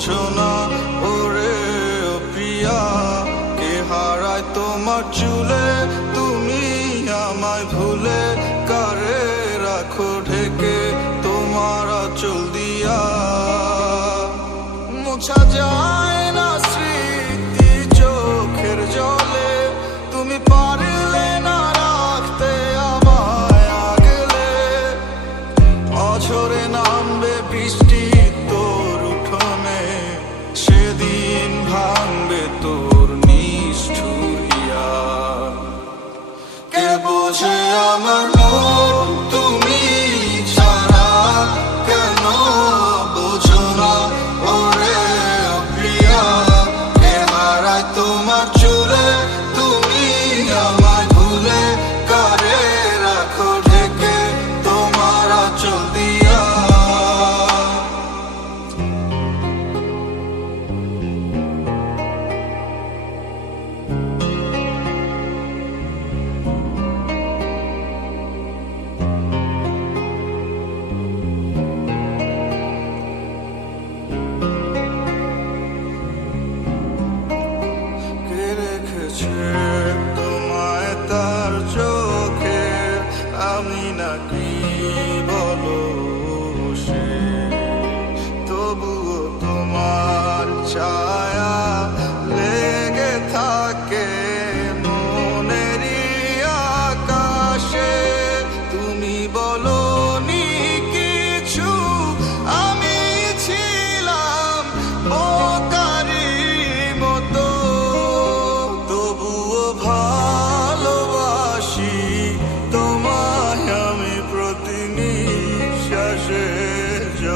বোঝো ওরে প্রিয়া, কে হারায় তোমার চুলে? তুমি আমায় ভুলে কারে রাখো ঢেকে? তোমার চল দিয়া মুছা যা